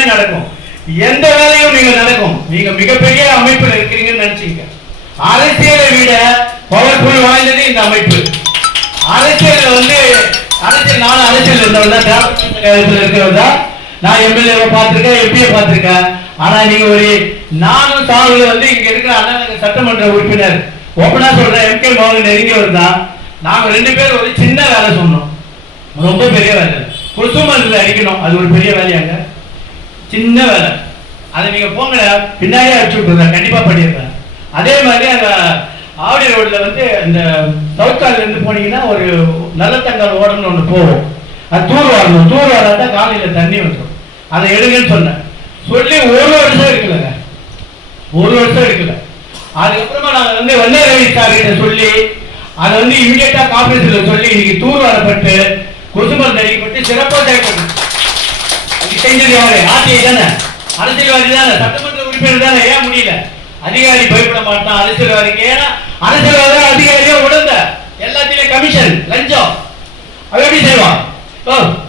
எல்லாமே நடக்கும். எந்த வேலையும் நீங்க நடக்கும். நீங்க மிகப்பெரிய அமைப்பில் இருக்கிறீங்கன்னு நினைச்சீங்க. அரசியலை விட பவர்ஃபுல் வாய்ந்தது இந்த அமைப்பு. அரசியல் நானும் அரசியல் இருந்தவன் தான், இருக்கிறதா நான் எம்எல்ஏவை பார்த்திருக்கேன், எம்பியை பார்த்திருக்கேன். ஆனா நீங்க நானும் சாகுல இங்க இருக்கிற அண்ணா சட்டமன்ற உறுப்பினர் ஓப்பனா சொல்றேன், எம்கே மோகன் நெருங்கியவர் தான். நாங்க 2 பேர் ஒரு சின்ன வேலை சொன்னோம், ரொம்ப பெரிய வேலை. குசுமன்றத்தில் அடிக்கணும், அது ஒரு பெரிய வேலையாங்க, சின்ன வேலை. அதை நீங்க போங்க பின்னாடியே அடிச்சு விட்டுருந்தேன், கண்டிப்பா பண்ணிடுறேன். அதே மாதிரி அந்த ஆவடி ரோட்ல இந்த சவுக்கால இருந்து போனீங்கன்னா ஒரு நல்ல தங்கால் ஓடணும்னு ஒன்று போவோம். அது தூர் வாரணும், தூர் வாராட்டா காலையில தண்ணி வந்துடும். அதை எடுங்கன்னு சொன்னேன். சொல்லி 1 வருஷம் இருக்குல்லங்க, 1 வருஷம் இருக்குல்ல. அதுக்கப்புறமா நாங்க வந்தே ரவி சார் கிட்ட சொல்லி அதை இமிடியேட்டா காங்கிரஸ்ல சொல்லி இன்னைக்கு தூர் வரப்பட்டு கொசுமருந்து அடிக்கப்பட்டு சிறப்பாக செயல்பட்டு செஞ்சது யாரு? ஆர்டிஐ தானே, அரசியல்வாதி தானே, சட்டமன்ற உறுப்பினர் தானே. ஏன் முடியல? அதிகாரி பயப்பட மாட்டான் அரசியல்வாதிக்கு. ஏன்னா அரசியல்வாதி அதிகாரியா உடந்த எல்லாத்திலையும் கமிஷன் லஞ்சம் அவ எப்படி செய்வான்?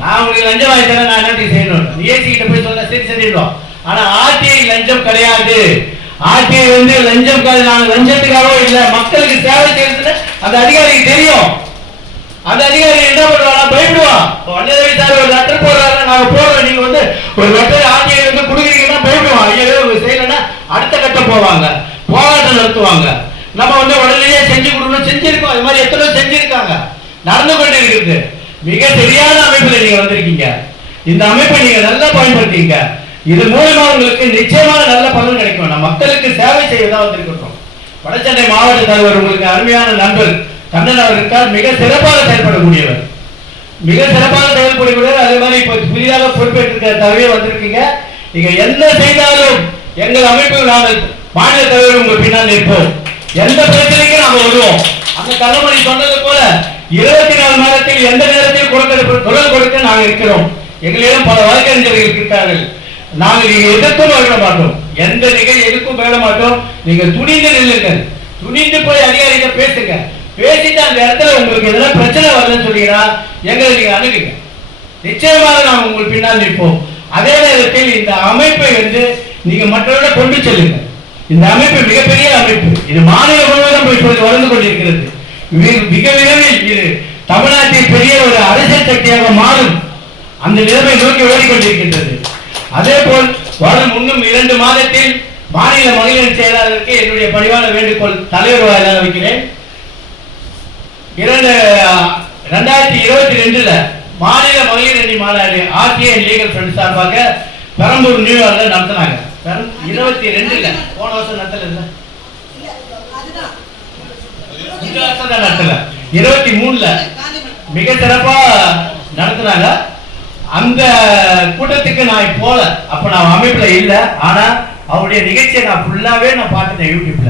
நான் உங்களுக்கு லஞ்சம் வாங்கி தரேன், நான் என்ன செய்யணும்? ஏசி கிட்ட போய் சொல்ல சரி செஞ்சிடுவோம். ஆனா ஆர்டிஐ லஞ்சம் கிடையாது. ஆர்டிஐ லஞ்சம் நாங்க லஞ்சத்துக்காகவோ இல்ல, மக்களுக்கு சேவை செய்யறது அந்த அதிகாரிக்கு தெரியும். அந்த அதிகாரி என்ன பண்ணுவாங்க? பயப்படுவான். வண்டதேவி சார் ஒரு லெட்டர் போடுறாங்க, நாங்க போடுறோம், நீங்க ஒரு லெட்டர் ஆர்டிஐ கொடுக்குறீங்கன்னா பயப்படுவான். ஐயோ செய்யலன்னா அடுத்த கட்ட போவாங்க, போராட்டம் நடத்துவாங்க. நம்ம உடனே செஞ்சு கொடுக்கணும், செஞ்சிருக்கோம். அது மாதிரி எத்தனை செஞ்சிருக்காங்க, நடந்து கொண்டு இருக்குது. மிக சரியான அமைப்புல நீங்க வந்திருக்கீங்க. இந்த அமைப்பை நீங்க நல்லா பயன்படுத்திங்க. இது மூலமா உங்களுக்கு நிச்சயமான நல்ல பலன் கிடைக்கும். நம்ம மக்களுக்கு சேவை செய்யதான் வந்திருக்கிறோம். வடசென்னை மாவட்ட தலைவர் உங்களுக்கு அருமையான நண்பர் கண்ணன் அவர் இருக்கார். மிக சிறப்பாக செயல்படக்கூடியவர், மிக சிறப்பாக செயல்படக்கூடியவர். அதே மாதிரி இப்ப புதிதாக பொறுப்பேற்ற தலைவே வந்திருக்கீங்க. நீங்க என்ன செய்தாலும் எங்கள் அமைப்பு நாங்கள் மாநில தலைவர் உங்க பின்னால் நிற்போம். எந்த பிரச்சனைக்கும் நாங்கள் வருவோம். அந்த தலைமுறை சொன்னது போல 24 மாதத்தில் எந்த நேரத்தில் குரல் கொடுக்க நாங்கள் இருக்கிறோம். எங்களிடம் பல வழக்கறிஞர்கள் இருக்கிறார்கள். நாங்கள் நீங்க எதற்கும் வழங்க மாட்டோம், எந்த நிகழ்ச்சி எதுக்கும் பேட மாட்டோம். நீங்க துணிந்து நில்லுங்கள், துணிந்து போய் அதிகாரிகிட்ட பேசுங்க. பேசிட்டு அந்த இடத்துல உங்களுக்கு எதனா பிரச்சனை வரலன்னு சொன்னீங்கன்னா எங்களை நீங்க அணுகுங்க. நிச்சயமாக நாங்கள் உங்களுக்கு பின்னால் நிற்போம். அதே நேரத்தில் இந்த அமைப்பை நீங்க மற்றவர்களை கொண்டு செல்லுங்க. இந்த அமைப்பு மிகப்பெரிய அமைப்பு. இது மாநில முழுவதும் இப்போது வளர்ந்து கொண்டிருக்கிறது. மிக விரைவில் இது தமிழ்நாட்டில் பெரிய ஒரு அரசியல் சக்தியாக மாறும் அந்த நிலைமை நோக்கி ஓடிக்கொண்டிருக்கின்றது. அதே போல் வரும் இன்னும் 2 மாதத்தில் மாநில மகளிர் செயலாளருக்கு என்னுடைய பணிவான வேண்டுகோள் தலைவர் வாயிலாக வைக்கிறேன். 2022 மாநில மகளிர் அணி மாநாடு ஆர்டிஐ லீகல் ஃப்ரண்ட் சார்பாக பெரம்பூர் நியூயார்க்ல நடத்தினாங்க. 22 போன வருஷம் நடத்தல, 23 மிக சிறப்பா நடத்தினாங்க. அந்த கூட்டத்துக்கு நான் போல, அப்ப நான் அமைப்புல இல்ல. ஆனா அவருடைய நிகழ்ச்சியை நான் ஃபுல்லாவே பார்த்தேன் யூடியூப்ல.